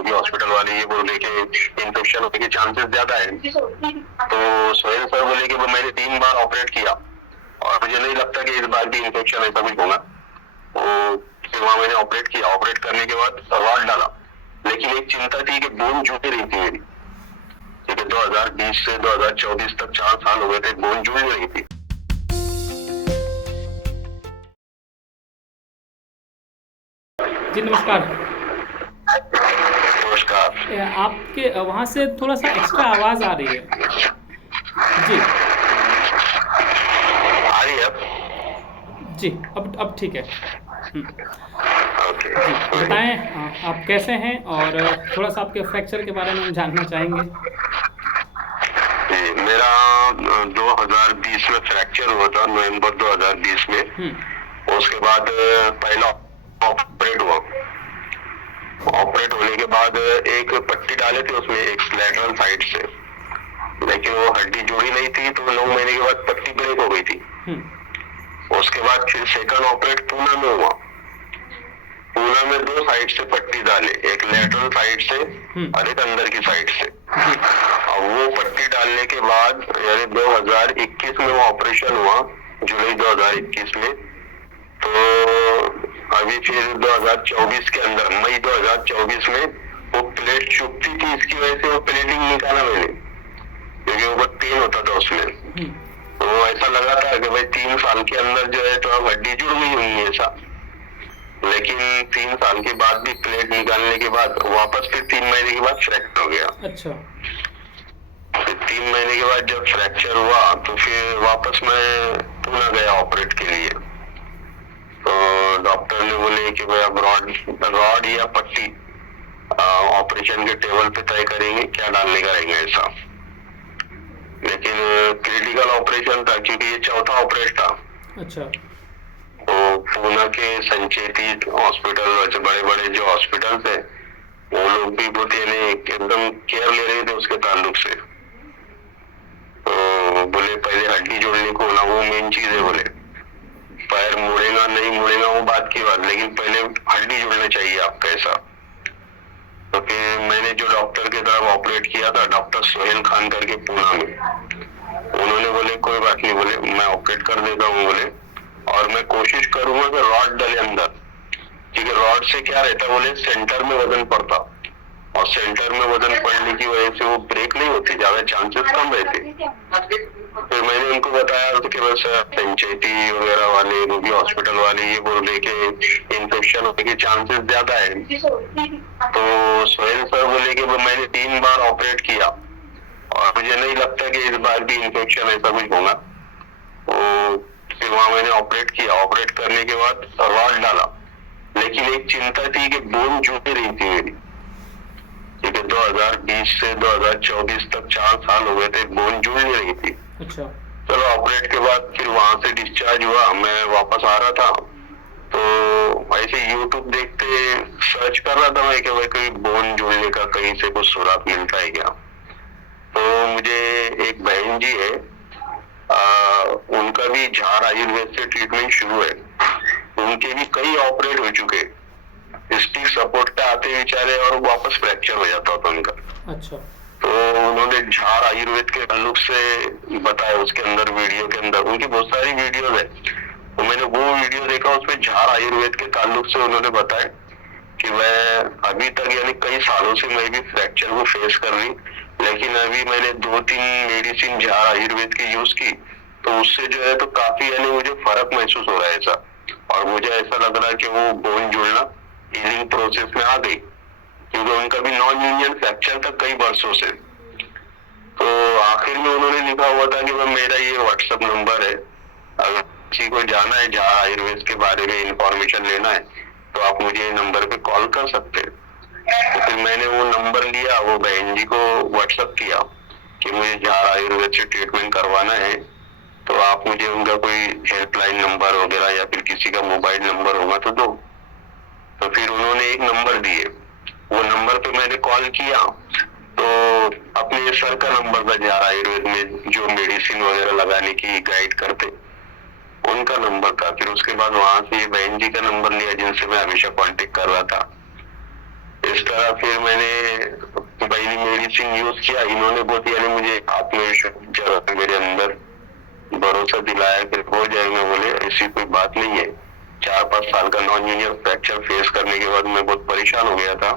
वो भी हॉस्पिटल वाले ये बोले कि इन्फेक्शन होने के चांसेस ज्यादा है। तो सोहेल सर बोले कि मैंने 3 बार ऑपरेट किया और मुझे नहीं लगता कि इस बार भी इन्फेक्शन ऐसा कुछ होगा। तो फिर वहां मैंने ऑपरेट किया, ऑपरेट करने के बाद रॉड डाला, लेकिन एक चिंता थी कि बोन जुड़ रही थी मेरी, क्योंकि 2020 से 2024 तक 4 साल हो गए थे, बोन जुड़ रही थी। जी नमस्कार। नमस्कार। आपके वहाँ से थोड़ा सा एक्स्ट्रा आवाज़ आ रही है। जी आ रही है अब? जी, अब ठीक है। ओके। जी बताएं, आप कैसे हैं और थोड़ा सा आपके फ्रैक्चर के बारे में हम जानना चाहेंगे। जी, मेरा 2020 में फ्रैक्चर हुआ था, नवंबर 2020 में। उसके बाद पहला ऑपरेट हुआ। ऑपरेट होने के बाद एक पट्टी डाले थे उसमें एक लैटरल साइड से, लेकिन वो हड्डी जुड़ी नहीं थी, तो 9 महीने के बाद पट्टी ब्रेक हो गई थी। उसके बाद फिर सेकंड ऑपरेट पूना में हुआ। पूना में 2 साइड से पट्टी डाले, एक लैटरल साइड से और एक अंदर की साइड से। और वो पट्टी डालने के बाद यानी 2021 में वो ऑपरेशन हुआ, जुलाई 2021 में। तो अभी फिर 2024 के अंदर, मई 2024 में वो प्लेट चुभती थी, इसकी वजह से वो प्लेटिंग निकाला मैंने, क्योंकि वो बहुत पेन होता था उसमें। तो ऐसा लगा था कि भाई 3 साल के अंदर जो है तो अब हड्डी जुड़ गई होंगी ऐसा, लेकिन 3 साल के बाद भी प्लेट निकालने के बाद वापस फिर 3 महीने के बाद फ्रैक्चर हो गया। अच्छा। फिर 3 महीने के बाद जब फ्रैक्चर हुआ तो फिर वापस मैं पूना गया ऑपरेट के लिए। तो डॉक्टर ने बोले कि भाई अब रॉड या पट्टी ऑपरेशन के टेबल पे तय करेंगे क्या डालने का रहेगा ऐसा। लेकिन क्रिटिकल ऑपरेशन था, क्योंकि ये चौथा ऑपरेट था। अच्छा। तो पूना के संचेती हॉस्पिटल, वैसे बड़े बड़े जो हॉस्पिटल्स है, वो लोग भी बहुत एकदम केयर ले रहे थे उसके ताल्लुक से। तो बोले पहले हड्डी जोड़ने को ना, वो मेन चीज है। बोले पैर मुड़ेगा नहीं मुड़ेगा वो बात की बात, लेकिन पहले हड्डी जोड़ना चाहिए आपका ऐसा। तो फिर मैंने जो डॉक्टर के तरफ ऑपरेट किया था, डॉक्टर सोहेल खान करके पूना में, उन्होंने बोले कोई बात नहीं, बोले मैं ऑपरेट कर देता हूँ बोले, और मैं कोशिश करूंगा कि रॉड डले अंदर, क्योंकि रॉड से क्या रहता है बोले सेंटर में वजन पड़ता, और सेंटर में वजन पड़ने की वजह से वो ब्रेक नहीं होती, ज्यादा चांसेस कम रहते। फिर मैंने उनको बताया कि बस पंचायती वगैरह वाले, वो भी हॉस्पिटल वाले ये बोल रहे कि इन्फेक्शन होने के चांसेस ज्यादा है। तो सोहेल सर बोले कि मैंने 3 बार ऑपरेट किया और मुझे नहीं लगता कि इस बार भी इन्फेक्शन ऐसा कुछ होगा। तो फिर वहां मैंने ऑपरेट किया, ऑपरेट करने के बाद रॉड डाला, लेकिन एक चिंता थी कि बोन जुड़ रही थी मेरी, क्योंकि 2020 से 2024 तक 4 साल हो गए थे, बोन जुड़ नहीं रही थी। अच्छा। चलो ऑपरेट के बाद फिर वहां से डिस्चार्ज हुआ, मैं वापस आ रहा था, तो ऐसे यूट्यूब देखते सर्च कर रहा था मैं कि भाई कोई बोन जुड़ने का कहीं से कुछ सुराग मिलता है क्या। तो मुझे एक बहन जी है, उनका भी झार आयुर्वेद से ट्रीटमेंट शुरू है, उनके भी कई ऑपरेट हो चुके, स्टिक सपोर्ट पे आते बेचारे और वापस फ्रैक्चर हो जाता था उनका। अच्छा। तो उन्होंने झार आयुर्वेद के ताल्लुक से बताया, उसके अंदर वीडियो के अंदर उनकी बहुत सारी वीडियोस है, तो मैंने वो वीडियो देखा, उसमें झार आयुर्वेद के ताल्लुक से उन्होंने बताया कि मैं अभी तक यानी कई सालों से मैं भी फ्रैक्चर को फेस कर रही, लेकिन अभी मैंने 2-3 मेडिसिन झार आयुर्वेद की यूज की, तो उससे जो है तो काफी यानी मुझे फर्क महसूस हो रहा है ऐसा, और मुझे ऐसा लग रहा है कि वो बोन जुड़ना हीलिंग प्रोसेस में आ गई, क्योंकि उनका भी नॉन यूनियन फ्रैक्चर था कई वर्षों से। तो आखिर में उन्होंने लिखा हुआ था कि मेरा ये व्हाट्सएप नंबर है, अगर किसी को जाना है जहाँ आयुर्वेद के बारे में इंफॉर्मेशन लेना है तो आप मुझे नंबर पे कॉल कर सकते हैं। तो फिर मैंने वो नंबर लिया, वो बहन जी को व्हाट्सएप किया कि मुझे जहाँ आयुर्वेद से ट्रीटमेंट करवाना है, तो आप मुझे उनका कोई हेल्पलाइन नंबर वगैरह या फिर किसी का मोबाइल नंबर होगा तो दो। तो फिर उन्होंने एक नंबर दिए, वो नंबर पे मैंने कॉल किया, तो अपने सर का नंबर था जहाँ आयुर्वेद में जो मेडिसिन वगैरह लगाने की गाइड करते, उनका नंबर था। फिर उसके बाद वहां से बहन जी का नंबर लिया जिनसे मैं हमेशा कांटेक्ट कर रहा था। इस तरह फिर मैंने पहली मेडिसिन यूज किया, इन्होंने बहुत यानी मुझे आत्मविश्वास मेरे अंदर भरोसा दिलाया कि हो जाएगा, बोले ऐसी कोई बात नहीं है। 4-5 साल का नॉन यूनियन फ्रैक्चर फेस करने के बाद मैं बहुत परेशान हो गया था,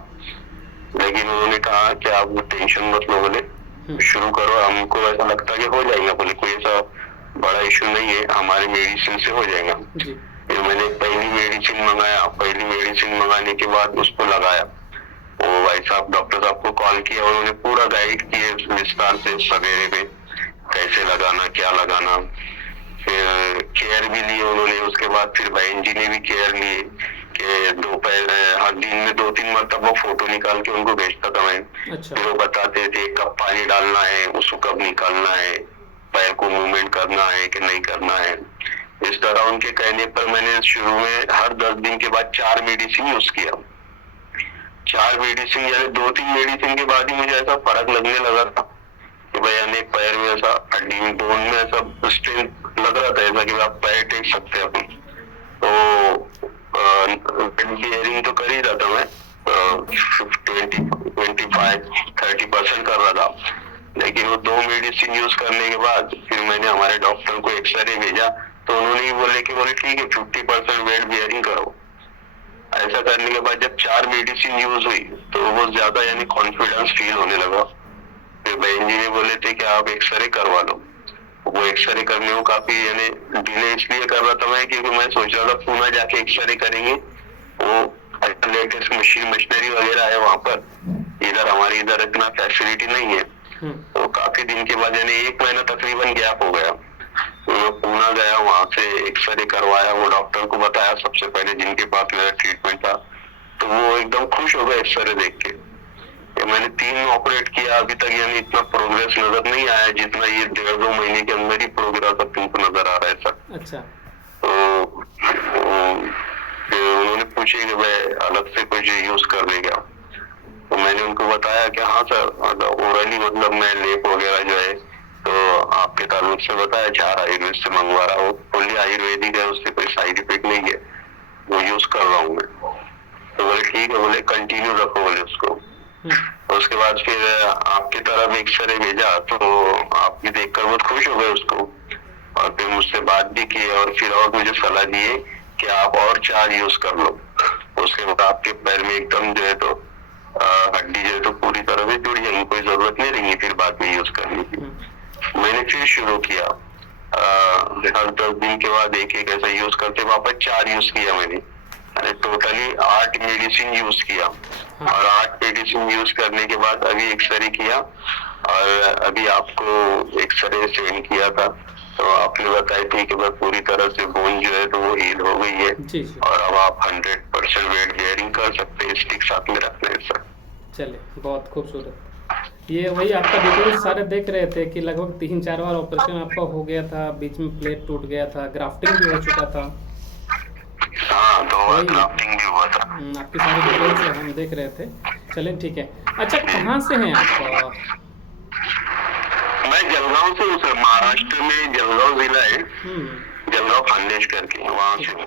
लेकिन उन्होंने कहा कि आप टेंशन मत लो, बोले शुरू करो, हमको ऐसा लगता है कि हो जाएगा, बोले कोई ऐसा बड़ा इशू नहीं है, हमारे मेडिसिन से हो जाएगा। जी। फिर मैंने पहली मेडिसिन मंगाया, पहली मेडिसिन मंगाने के बाद उसको लगाया। वो भाई साहब डॉक्टर साहब को कॉल किया, उन्होंने पूरा गाइड किया विस्तार से सवेरे में कैसे लगाना, क्या लगाना। फिर केयर भी लिए उन्होंने, उसके बाद फिर बहन जी ने भी केयर लिए कि दोपहर हर दिन में 2-3 मरतबा फोटो निकाल के उनको भेजता था मैं। अच्छा। फिर वो बताते थे कब पानी डालना है, उसको कब निकालना है, पैर को मूवमेंट करना है कि नहीं करना है। इस तरह उनके कहने पर मैंने शुरू में हर 10 दिन के बाद 4 मेडिसिन यूज किया। 4 मेडिसिन यानी 2-3 मेडिसिन के बाद ही मुझे ऐसा फर्क लगने लगा था कि भाई यानी पैर में ऐसा हड्डी में बोन में ऐसा स्ट्रेंथ लग रहा था, ऐसा कि आप पैर टेक सकते हैं अपन। तो केयरिंग तो कर ही रहा था मैं, 25-30% कर रहा था, लेकिन वो 2 मेडिसिन यूज करने के बाद फिर मैंने हमारे डॉक्टर को एक्सरे भेजा, तो उन्होंने ही बोले ठीक है 50% वेट बियरिंग करो। ऐसा करने के बाद जब 4 मेडिसिन यूज हुई तो वो ज्यादा यानी कॉन्फिडेंस फील होने लगा। फिर बहन जी ने बोले थे कि आप एक्सरे करवा लो। वो एक्सरे करने को काफी यानी डिले इसलिए कर रहा था मैं, क्योंकि मैं सोच रहा था पुणे जाके एक्सरे करेंगे, वो लेटेस्ट मशीनरी वगैरह है वहाँ पर, इधर हमारी इधर इतना फैसिलिटी नहीं है। तो काफी दिन के बाद यानी 1 महीना तकरीबन गैप हो गया, तो मैं पुणे गया, वहां से एक्सरे करवाया, वो डॉक्टर को बताया सबसे पहले जिनके पास मेरा ट्रीटमेंट था, तो वो एकदम खुश हो गए एक्सरे देख के। मैंने 3 ऑपरेट किया, अभी तक यानी इतना प्रोग्रेस नजर नहीं आया जितना ये 1.5-2 महीने के अंदर ही प्रोग्रेस अब तुमको नजर आ रहा है सर। अच्छा। तो फिर उन्होंने पूछे कि भाई अलग से कुछ यूज कर देगा, तो मैंने उनको बताया कि हाँ सर, ओरली मतलब मैं लेप वगैरह जो है तो आपके ताल्लुक से बताया 4 आयुर्वेद से मंगवा रहा हूँ, फुल्ली आयुर्वेदिक है, उससे कोई साइड इफेक्ट नहीं है, वो यूज कर रहा हूँ मैं। तो बोले ठीक है, बोले कंटिन्यू रखो बोले उसको। उसके बाद फिर आपकी तरफ एक्सरे भेजा, तो आप भी देखकर बहुत खुश हो गए उसको, और फिर मुझसे बात भी की और फिर और मुझे सलाह दिए कि आप और 4 यूज कर लो। उसके बाद आपके पैर में एकदम जो है तो हड्डी जो है तो पूरी तरह से जुड़ जाएगी, कोई जरूरत नहीं रहेगी फिर बाद में यूज करने की। मैंने फिर शुरू किया, हर 10 दिन के बाद एक ऐसा यूज करते वापस 4 यूज किया मैंने, टोटली 8 मेडिसिन यूज किया। और 8 मेडिसिन यूज करने के बाद अभी एक्सरे किया, और अभी आपको एक्सरे सेंड किया था, तो आपने बताई थी कि पूरी तरह से बोन जो है तो वो हील हो गई है। जी। और अब आप 100% वेट बेयरिंग कर सकते हैं, स्टिक साथ में रखने सर। चलिए, बहुत खूबसूरत। ये वही आपका वीडियो सारे देख रहे थे कि लगभग 3-4 बार ऑपरेशन आपका हो गया था, बीच में प्लेट टूट गया था, ग्राफ्टिंग भी हो चुका था। हाँ, 2 बार ग्राफ्टिंग भी हुआ था। आपकी सारी डिटेल्स हम देख रहे थे। चलिए ठीक है। अच्छा, कहाँ से हैं आप? मैं जलगांव से हूँ सर, महाराष्ट्र में जलगांव जिला है, हम्म। जलगांव खानदेश करके, वहाँ से हूँ।